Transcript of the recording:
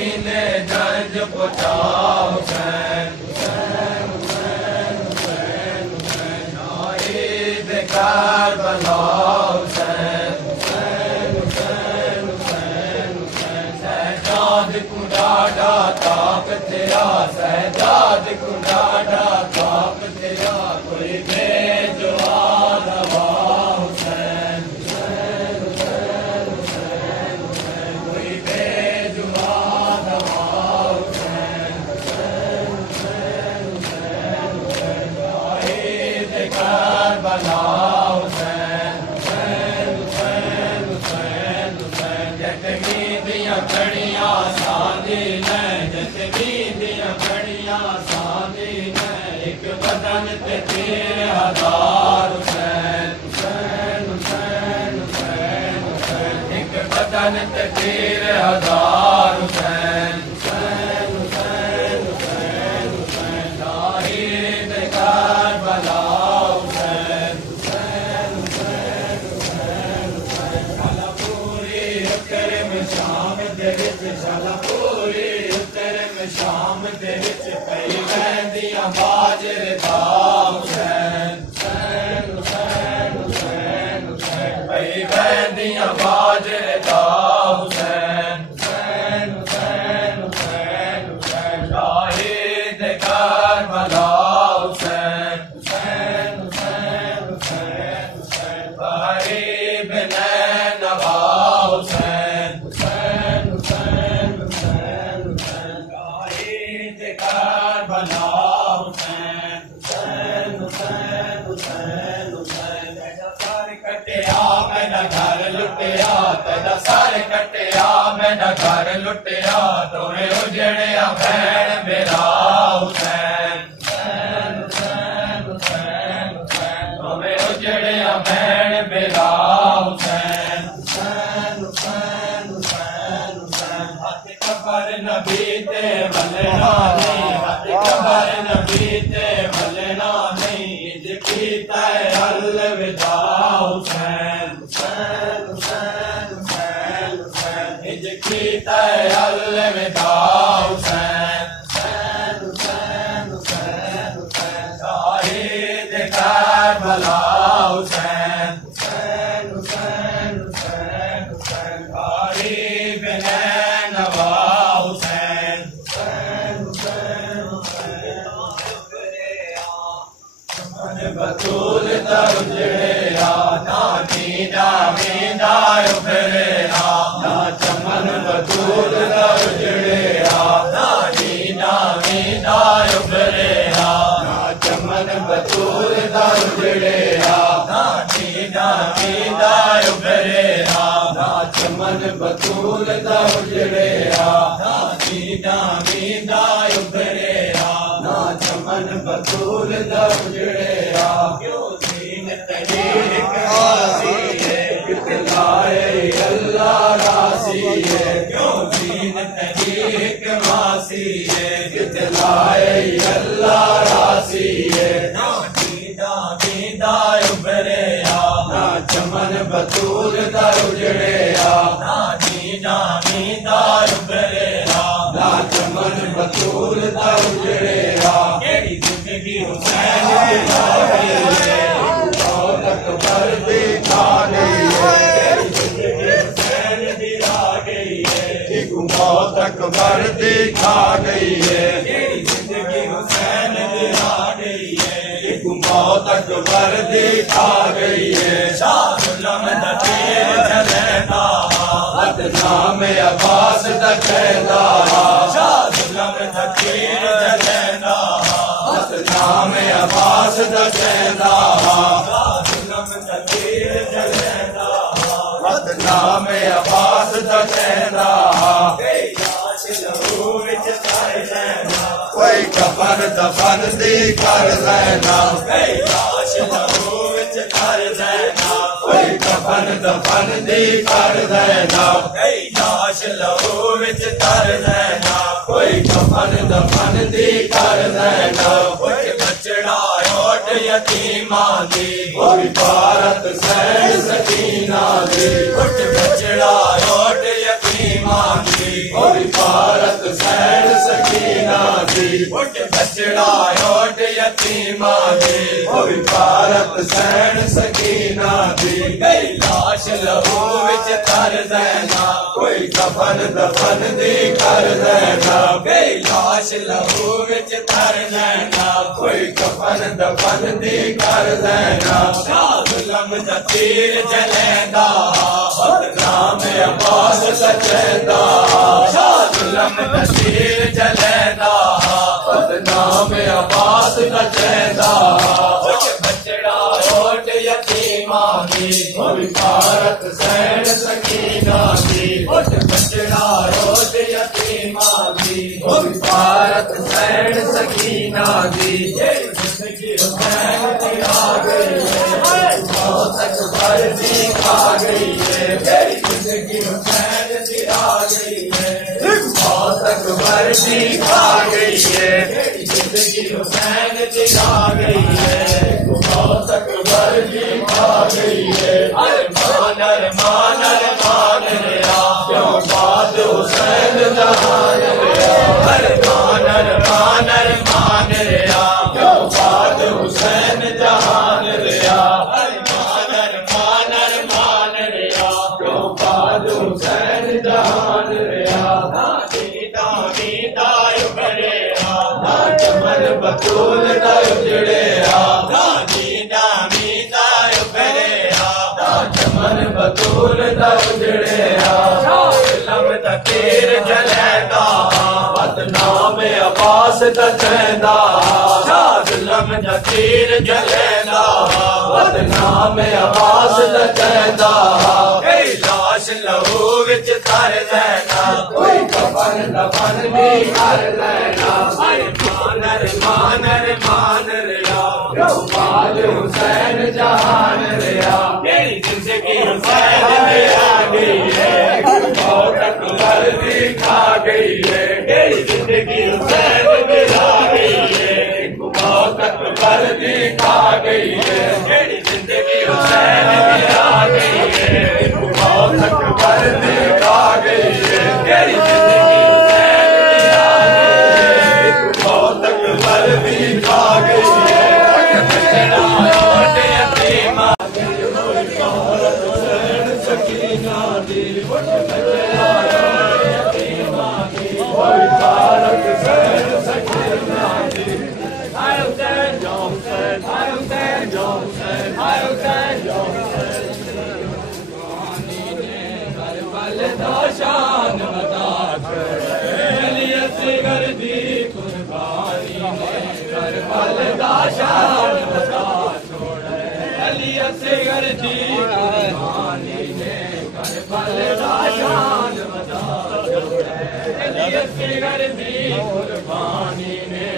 सीने जंज पुछा हुसैन शाहिद करबला हुसैन सजाद को डाढ़ा ताप तेरा सजाद को डाढ़ा ताप तेरा कोई बेजुबान हवा हुसैन कोई बेजुबान हवा हुसैन शाहिद करबला खड़ियां सादी ने जतनी दिया खड़ियां सादी ने एक बदन ते 3000 हुसैन हुसैन हुसैन हुसैन हुसैन एक बदन ते 3000 हुसैन हुसैन हुसैन हुसैन हुसैन शाहिद करबला हुसैन हुसैन हुसैन हुसैन हुसैन शालापुरी उत्तर में शाम दे विच शालापुरी उत्तर में शाम दे विच पई वहदियां बाजर दा हुसैन हुसैन हुसैन हुसैन हुसैन पई वहदियां बाजर दा हुसैन हुसैन हुसैन हुसैन हुसैन शाहिद करबला हुसैन हुसैन हुसैन हुसैन हुसैन गरीब नैनवा हुसैन हुसैन हुसैन हुसैन हुसैन शाहिद करबला हुसैन हुसैन हुसैन हुसैन हुसैन तेरा सर कटिया मैंने घर लुटिया तेरा सर कटिया मैंने घर लुटिया तोरे उजड़िया भैन मेरा हुसैन हुसैन हुसैन हुसैन हुसैन तोरे उजड़िया भैन मेरा हुसैन हुसैन हुसैन हुसैन हुसैन हाथ कबर नबी ते वलना नहीं हाथ कबर नबी ते वलना नहीं कीता अलविदा हुसैन हुसैन हुसैन हुसैन हुसैन कीता अलविदा हुसैन हुसैन हुसैन हुसैन हुसैन शाहिद करबला हुसैन हुसैन हुसैन हुसैन हुसैन गरीब नैनवा हुसैन हुसैन हुसैन हुसैन बतूल दर उजड़िया ना दीदा मीदा उभरिया ना चमन बतूल दर उजड़िया ना दीदा मीदा उभरिया ना चमन बतूल दर उजड़िया ना दीदा मीदा उभरिया ना चमन बतूल दर उजड़िया ना दीदा मीदा उभरिया ना चमन बतूल दर उजड़िया क्यों जीनत एक रासी है कितलाए अल्लाह रासी है क्यों जीनत एक रासी है कितलाए अल्लाह रासी है ना दीदा मीदा उभरिया ना चमन बतूल दर उजड़िया ना दीदा मीदा उभरिया ना चमन बतूल दर उजड़िया केड़ी जिंदगी हुसैन दी लागी है मौत अकबर दी खा गई है केड़ी जिंदगी हुसैन दी ला गई है मौत अकबर दी खा गई है केड़ी जिंदगी हुसैन दी ला गई है मौत अकबर दी खा गई है शाह गुलाम दा तीर चलना बदनाम अब्बास दा कहना शाह गुलाम दा तीर चलना बदनाम अब्बास दा कहना शाह गुलाम दा तीर चलना बदनाम अब्बास दा कहना लाश लहू विच कर लेना कोई कफन दफन दी कर लेना लाश लहू विच कर लेना कोई कफन दफन दी कर लेना लाश लहू विच कर लेना कोई कफन दफन दी कर लेना कोई बचड़ा ओट यतीमा दी कोई भारत सैन सकीना दी कुछ बचड़ा ओट यतीमा दी कोई भारत सैन सकीना दी उठ बचड़ा ओट यतीमा दी ओए भारत सैन सकीना दी गई लाश लहू विच तर दैना कोई कफन दफन दी कर देना गई लाश लहू विच तर देना कोई कफन दफन दी कर देना जुल्म दा तीर जलेंदा बदनाम अब्बास सचेंदा जुल्म दा तीर जलेंदा बदनाम अब्बास सचेंदा बचड़ा ओट यतीमा दी भारत सैन सकीना दी बचड़ा ओट यतीमा दी भारत सैन सकीना दी जिंदगी हुसैन की आ गई है मौत अकबर की खा गई है मेरी जिंदगी हुसैन की आ गई है मौत अकबर की खा गई है मेरी जिंदगी हुसैन की आ गई है मौत अकबर की खा गई है अरमान अरमान अरमान रिया क्यों बात हुसैन जहान रिया अरमान अरमान अरमान रिया क्यों बात हुसैन जहान रिया अरमान अरमान अरमान रिया क्यों बात हुसैन जहान रिया नीता नीता उभरेया चमन बतूल दा उजड़ेया नीता नीता उभरेया चमन बतूल दा उजड़ेया लम दा तीर जलेंदा बदनाम अब्बास दा चेंदा जुल्म दा तीर जलेंदा बदनाम अब्बास दा चेंदा गई लाश लहू विच तर देना कोई कफन दफन भी कर देना अरमान अरमान अरमान रिया क्यों बात हुसैन जहान रिया मेरी जिंदगी हुसैन में आ गई है मौत अकबर भी खा गई है मेरी जिंदगी हुसैन में आ गई है मौत अकबर भी खा गई है मेरी जिंदगी हुसैन में आ गई है मौत अकबर भी खा गई है मेरी जिंदगी हुसैन में आ गई है मौत अकबर भी खा गई है बचड़ा ओट यतीमा भारत सैन सकीना दी बचड़ा ओट यतीमा दी भारत सैन सकीना दी हाय हुसैन जोहसेन हाय हुसैन जोहसेन हाय हुसैन जोहसेन करबल दा शान बता छोड़े असगर दी कुर्बानी ने करबल दा शान बता छोड़े असगर दी कुर्बानी ने करबल दा शान बता छोड़े असगर दी कुर्बानी ने